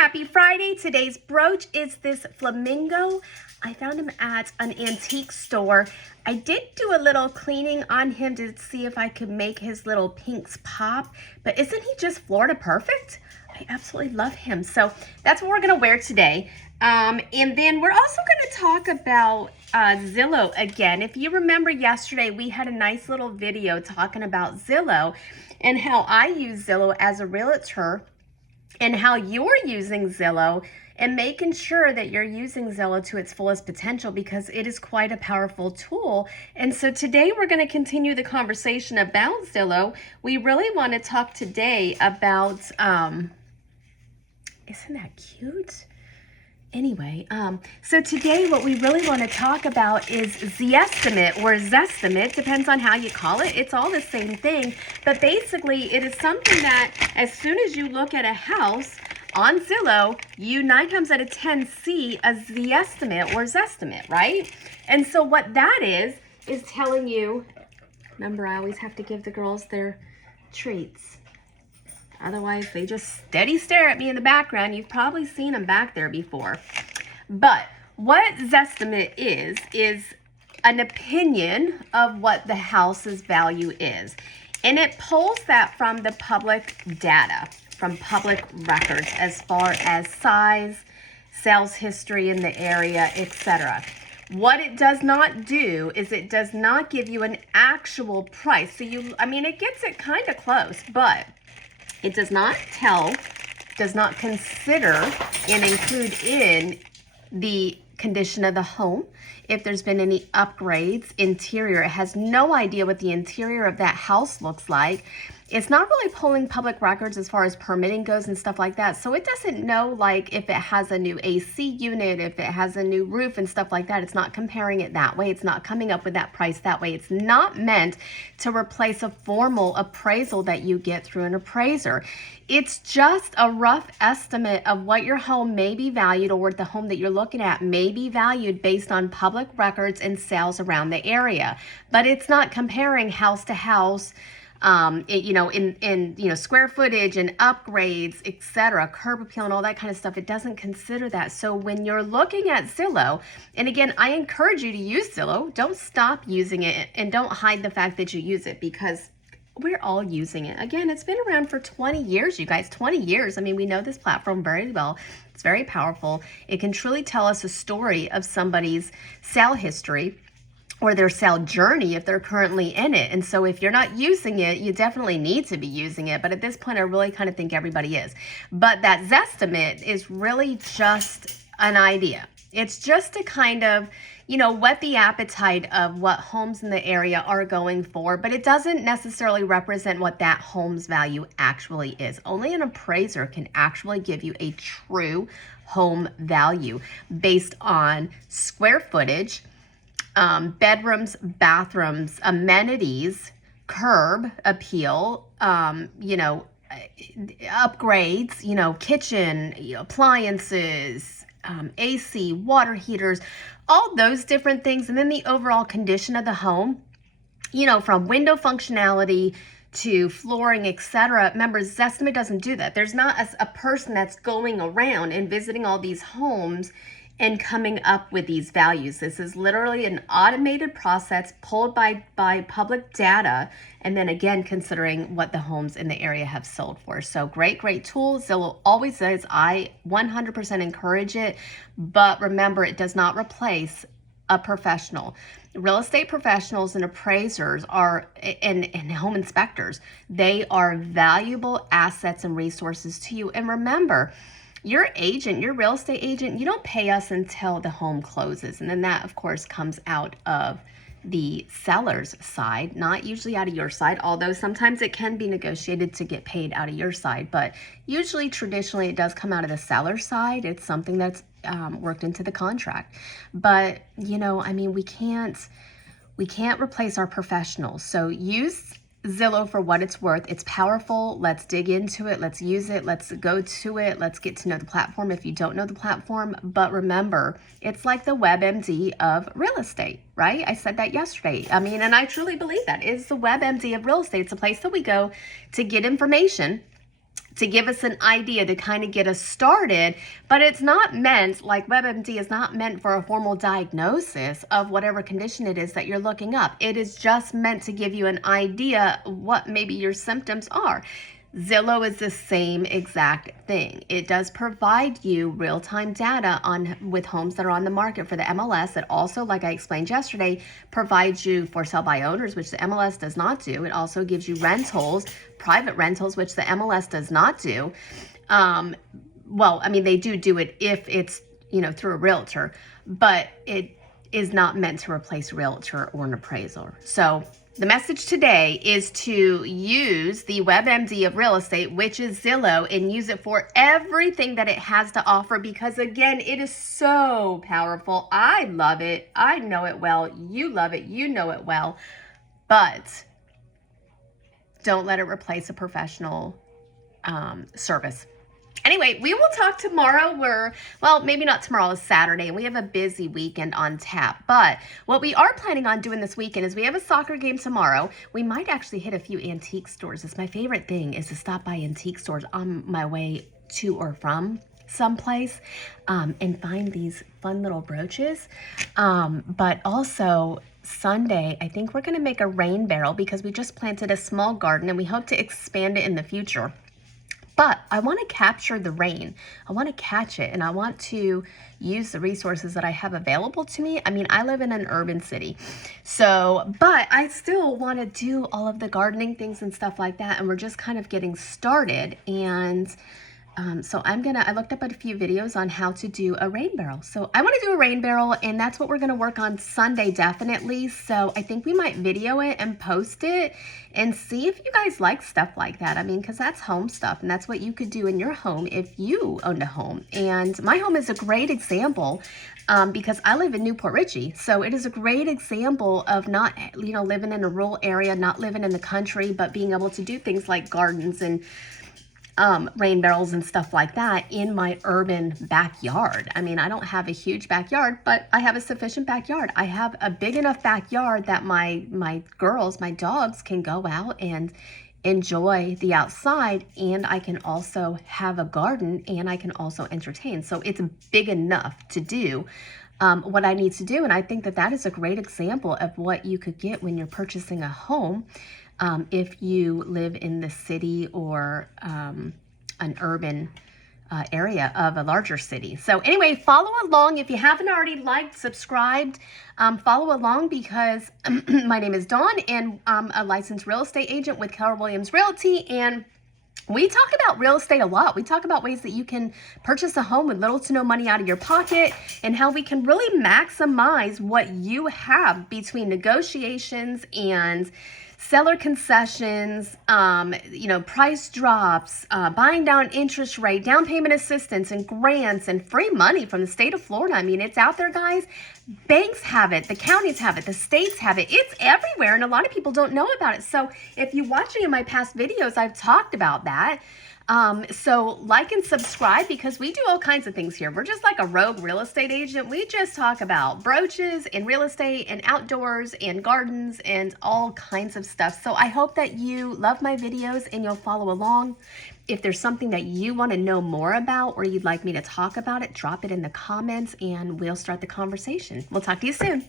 Happy Friday. Today's brooch is this flamingo. I found him at an antique store. I did do a little cleaning on him to see if I could make his little pinks pop, but isn't he just Florida perfect? I absolutely love him. So that's what we're gonna wear today. And then we're also gonna talk about Zillow again. If you remember yesterday, we had a nice little video talking about Zillow and how I use Zillow as a realtor and how you're using Zillow and making sure that you're using Zillow to its fullest potential, because it is quite a powerful tool. And so today we're going to continue the conversation about Zillow. We really want to talk today about, isn't that cute? Anyway, so today what we really want to talk about is Zestimate or Zestimate, depends on how you call it. It's all the same thing, but basically it is something that as soon as you look at a house on Zillow, you 9 times out of 10 see a Zestimate or Zestimate, right? And so what that is telling you, remember I always have to give the girls their treats. Otherwise, they just steady stare at me in the background. You've probably seen them back there before. But what Zestimate is an opinion of what the house's value is. And it pulls that from the public data, from public records, as far as size, sales history in the area, etc. What it does not do is it does not give you an actual price. So it gets it kind of close, but it does not does not consider and include in the condition of the home, if there's been any upgrades, interior. It has no idea what the interior of that house looks like. It's not really pulling public records as far as permitting goes and stuff like that. So it doesn't know like if it has a new AC unit, if it has a new roof and stuff like that. It's not comparing it that way. It's not coming up with that price that way. It's not meant to replace a formal appraisal that you get through an appraiser. It's just a rough estimate of what your home may be valued, or what the home that you're looking at may be valued based on public records and sales around the area. But it's not comparing house to house, in square footage and upgrades, etc., curb appeal and all that kind of stuff. It doesn't consider that. So when you're looking at Zillow, and again, I encourage you to use Zillow. Don't stop using it, and don't hide the fact that you use it, because we're all using it. Again, it's been around for 20 years, you guys, 20 years. I mean, we know this platform very well. It's very powerful. It can truly tell us a story of somebody's sale history or their sale journey if they're currently in it. And so if you're not using it, you definitely need to be using it. But at this point, I really kind of think everybody is. But that Zestimate is really just an idea. It's just to kind of, whet the appetite of what homes in the area are going for, but it doesn't necessarily represent what that home's value actually is. Only an appraiser can actually give you a true home value based on square footage, bedrooms, bathrooms, amenities, curb appeal, upgrades, kitchen, appliances, AC, water heaters, all those different things. And then the overall condition of the home, from window functionality to flooring, etc. Remember, Zestimate doesn't do that. There's not a person that's going around and visiting all these homes and coming up with these values. This is literally an automated process pulled by public data, and then again considering what the homes in the area have sold for. So great tool. Zillow always says I 100% encourage it, but remember, it does not replace a professional. Real estate professionals and appraisers are, and home inspectors, they are valuable assets and resources to you. And remember, your agent, your real estate agent, you don't pay us until the home closes. And then that, of course, comes out of the seller's side, not usually out of your side, although sometimes it can be negotiated to get paid out of your side. But usually, traditionally, it does come out of the seller's side. It's something that's worked into the contract. But, we can't replace our professionals. So use Zillow for what it's worth. It's powerful. Let's dig into it. Let's use it. Let's go to it. Let's get to know the platform if you don't know the platform. But remember, it's like the WebMD of real estate, right? I said that yesterday. And I truly believe that. It's the WebMD of real estate. It's a place that we go to get information, to give us an idea, to kind of get us started, but it's not meant, like WebMD is not meant for a formal diagnosis of whatever condition it is that you're looking up. It is just meant to give you an idea what maybe your symptoms are. Zillow is the same exact thing. It does provide you real-time data with homes that are on the market for the MLS. It also, like I explained yesterday, provides you for sale by owners, which the MLS does not do. It also gives you rentals, private rentals, which the MLS does not do. Well, I mean, they do it if it's, through a realtor, but it is not meant to replace a realtor or an appraiser. So the message today is to use the WebMD of real estate, which is Zillow, and use it for everything that it has to offer, because again, it is so powerful. I love it. I know it well. You love it. You know it well. But don't let it replace a professional service. Anyway, we will talk tomorrow. Well, maybe not tomorrow, it's Saturday, and we have a busy weekend on tap. But what we are planning on doing this weekend is we have a soccer game tomorrow. We might actually hit a few antique stores. It's my favorite thing is to stop by antique stores on my way to or from someplace and find these fun little brooches. But also Sunday, I think we're going to make a rain barrel because we just planted a small garden and we hope to expand it in the future. But I want to capture the rain. I want to catch it, and I want to use the resources that I have available to me. I mean, I live in an urban city, but I still want to do all of the gardening things and stuff like that, and we're just kind of getting started. And so I looked up a few videos on how to do a rain barrel. So I want to do a rain barrel, and that's what we're going to work on Sunday, definitely. So I think we might video it and post it and see if you guys like stuff like that. I mean, because that's home stuff, and that's what you could do in your home if you owned a home. And my home is a great example because I live in Newport Richey. So it is a great example of not, living in a rural area, not living in the country, but being able to do things like gardens and rain barrels and stuff like that in my urban backyard. I mean, I don't have a huge backyard, but I have a sufficient backyard. I have a big enough backyard that my dogs can go out and enjoy the outside, and I can also have a garden, and I can also entertain. So it's big enough to do what I need to do, and I think that is a great example of what you could get when you're purchasing a home. If you live in the city or an urban area of a larger city. So anyway, follow along. If you haven't already liked, subscribed, follow along because my name is Dawn, and I'm a licensed real estate agent with Keller Williams Realty, and we talk about real estate a lot. We talk about ways that you can purchase a home with little to no money out of your pocket, and how we can really maximize what you have between negotiations and seller concessions, price drops, buying down interest rate, down payment assistance, and grants, and free money from the state of Florida. I mean, it's out there, guys. Banks have it, the counties have it, the states have it. It's everywhere, and a lot of people don't know about it. So if you watch any of my past videos, I've talked about that. So like and subscribe because we do all kinds of things here. We're just like a rogue real estate agent. We just talk about brooches and real estate and outdoors and gardens and all kinds of stuff. So I hope that you love my videos and you'll follow along. If there's something that you want to know more about or you'd like me to talk about it, drop it in the comments and we'll start the conversation. We'll talk to you soon.